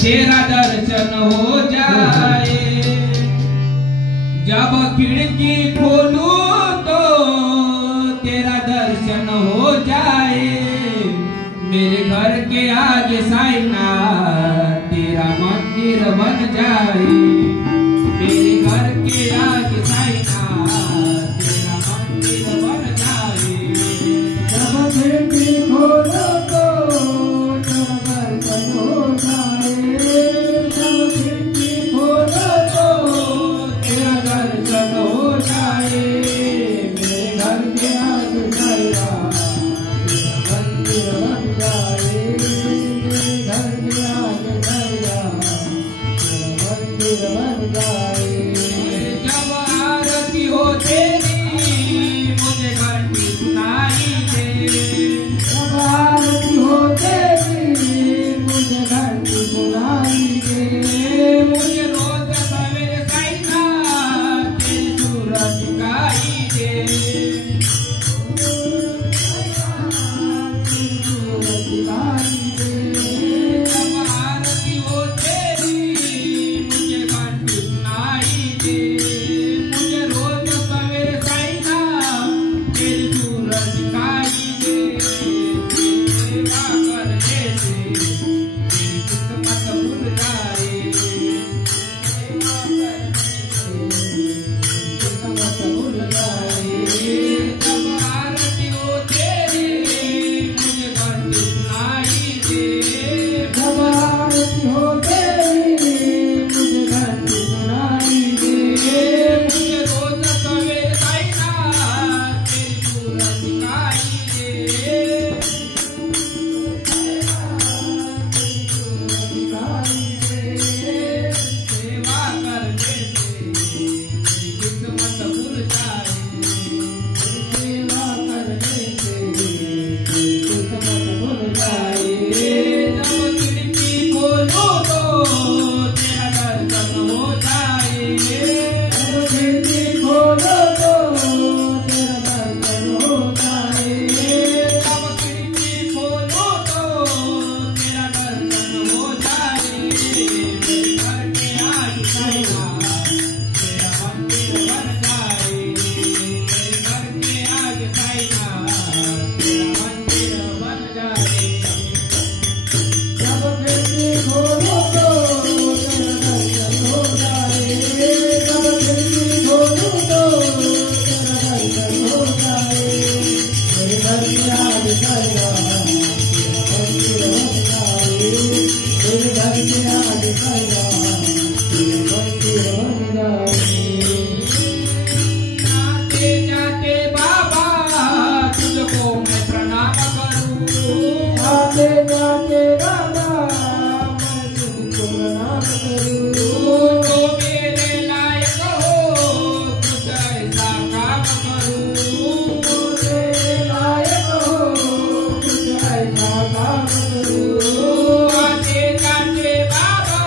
तेरा दर्शन हो जाए। जब खिड़की खोलूं तो तेरा दर्शन हो जाए। मेरे घर के आगे साइना तेरा मंदिर बन जाए। मेरे घर के आगे साइना तेरा मंदिर बन जाए। जब खिड़की खोलो तो तेरा दर्शन हो जाए। जब खिड़की खोलो तो तेरा दर्शन हो जाए। मेरे घर के आगे साइना तेरा मंदिर बन जाए। मेरे घर के आगे साइना तेरा मंदिर बन जाए। जब आरती हो तेरी मुझे घंटी सुनाई दे। जब आरती हो तेरी मुझे घंटी सुनाई दे। मुझे रोज सवेरे साइना तेरी सूरज दिखाई दे। जब आरती हो तेरी मुझे घंटी सुनाई दे। मुझे रोज सवेरे साइना तेरी सूरज दिखाई दे। सेवा करने से मेरी किस्मत भूल जाए। सेवा करने से किस्मत भूल जाए। जब आरती हो तेरी मुझे घंटी सुनाई दे। जब आरती हो तेरी मुझे घंटी सुनाई दे। मुझे रोज सवेरे साइना तेरी सूरज दिखाई दे। सेवा करने से मेरी किस्मत भूल जाए। सेवा करने से किस्मत भूल जाए। जब खिड़की खोलो तो तेरा दर्शन हो जाए। जब खिड़की खोलो तो तेरा दर्शन हो जाए। जब खिड़की खोलो तो तेरा दर्शन हो जाए। मेरे घर के आगे साइना तेरा मंदिर बन जाए। मेरे घर के आगे साइना तेरा मंदिर बन जाए। जब खिड़की खोलो तो तेरा दर्शन हो जाए। जब खिड़की खोलो तो तेरा दर्शन हो जाए। मेरे घर के आगे साइना तेरा मंदिर बन जाए। मेरे घर के आगे साइना तेरा मंदिर बन जाए। जाते जाते बाबा तुझको मैं प्रणाम करूं। जाते जाते बाबा मैं तुझको प्रणाम करूं। तो मेरे लायक हो कुछ ऐसा काम करूं। तेरे लायक हो कुछ ऐसा काम करूं। जाते जाते बाबा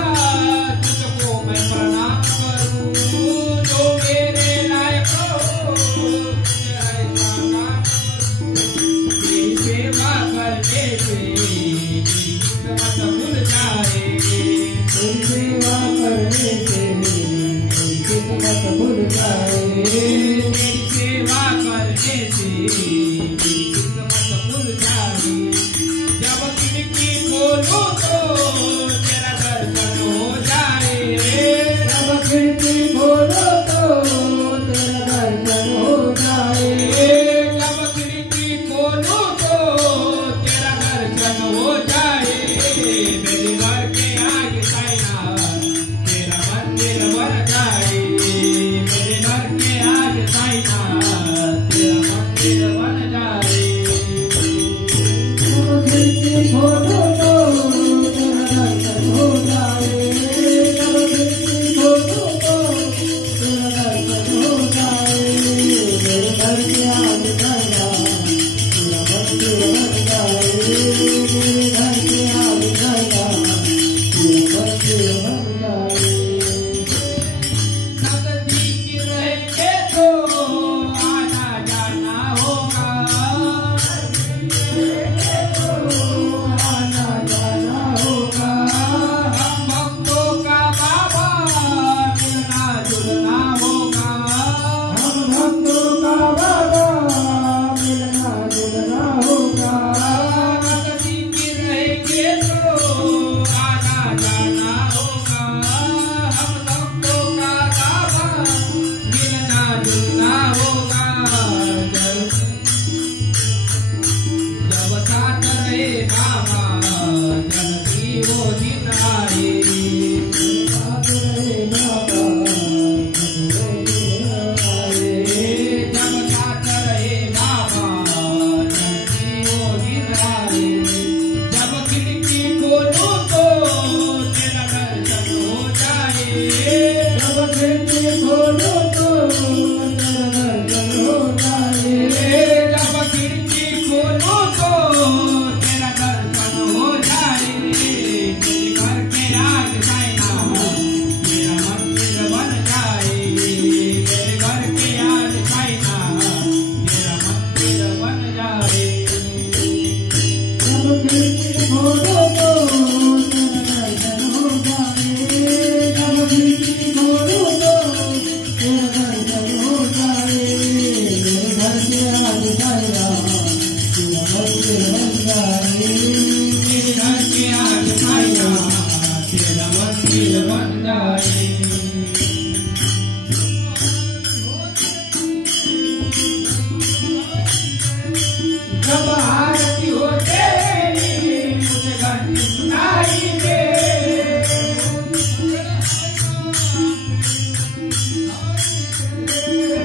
वो दिन आए। याद रहे बाबा जब साथ रहे बाबा जल्दी वो दिन आए। जब खिड़की खोलो तो तेरा दर्शन हो जाए। जब खिड़की खोलो तो तेरा दर्शन हो जाए। जब खिड़की खोलो तो तेरा दर्शन हो जाए। मेरे घर के आज साइना मेरा मंदिर बन जाए। मेरे घर के आज साइना मेरा मंदिर बन जाए। जब खिड़की खोलो तो तेरा दर्शन हो जाए। जब खिड़की खोलो तो तेरा दर्शन हो जाए। मेरे घर के आज साइना तेरा मंदिर बन जाए। मेरे घर के आज साइना तेरा मंदिर बन जाए। जब आरती हो तेरी मुझे घंटी सुनाई दे।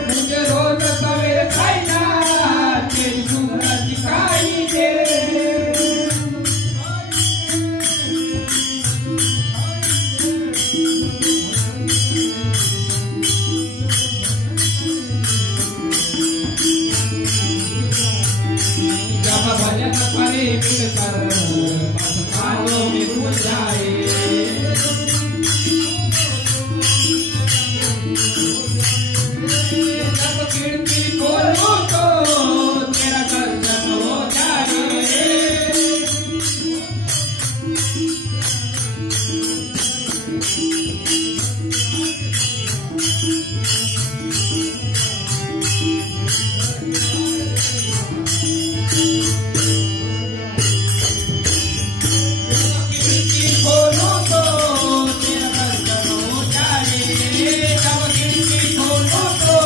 मुझे रोज सवेरे साइना तेरी सूरत दिखाई दे। जब भजन करे मिलकर बस कानों में घुल जाए। जब खिड़की खोलो तो तेरा दर्शन हो जाए। खिड़की खोलो तो तेरा दर्शन हो जाए। जब खिड़की खोलो तो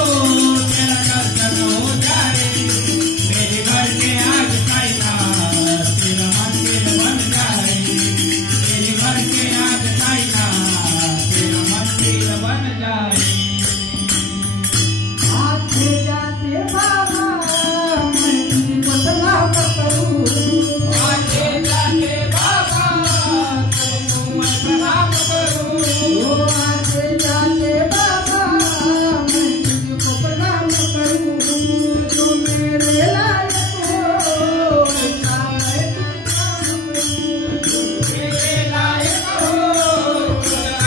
तेरा दर्शन हो जाए। मेरे घर के आज साइना तेरा मंदिर बन जाए। मेरे घर के आज साइना तेरा मंदिर बन जाए। आते जाते बाबा मैं तुझको सलाम करूं। आते जाते बाबा तुमको मैं प्रणाम करूं। ओ आते जाते बाबा मैं तुझको प्रणाम करूं। जो मेरे लायक हो ऐसा मैं मेरे लायक हो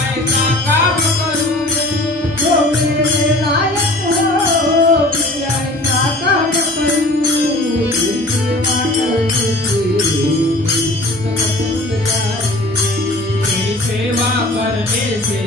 ऐसा काम करूं। जो मेरे लायक हो ऐसा काम करूं। सेवा करके तेरी सेवा करने से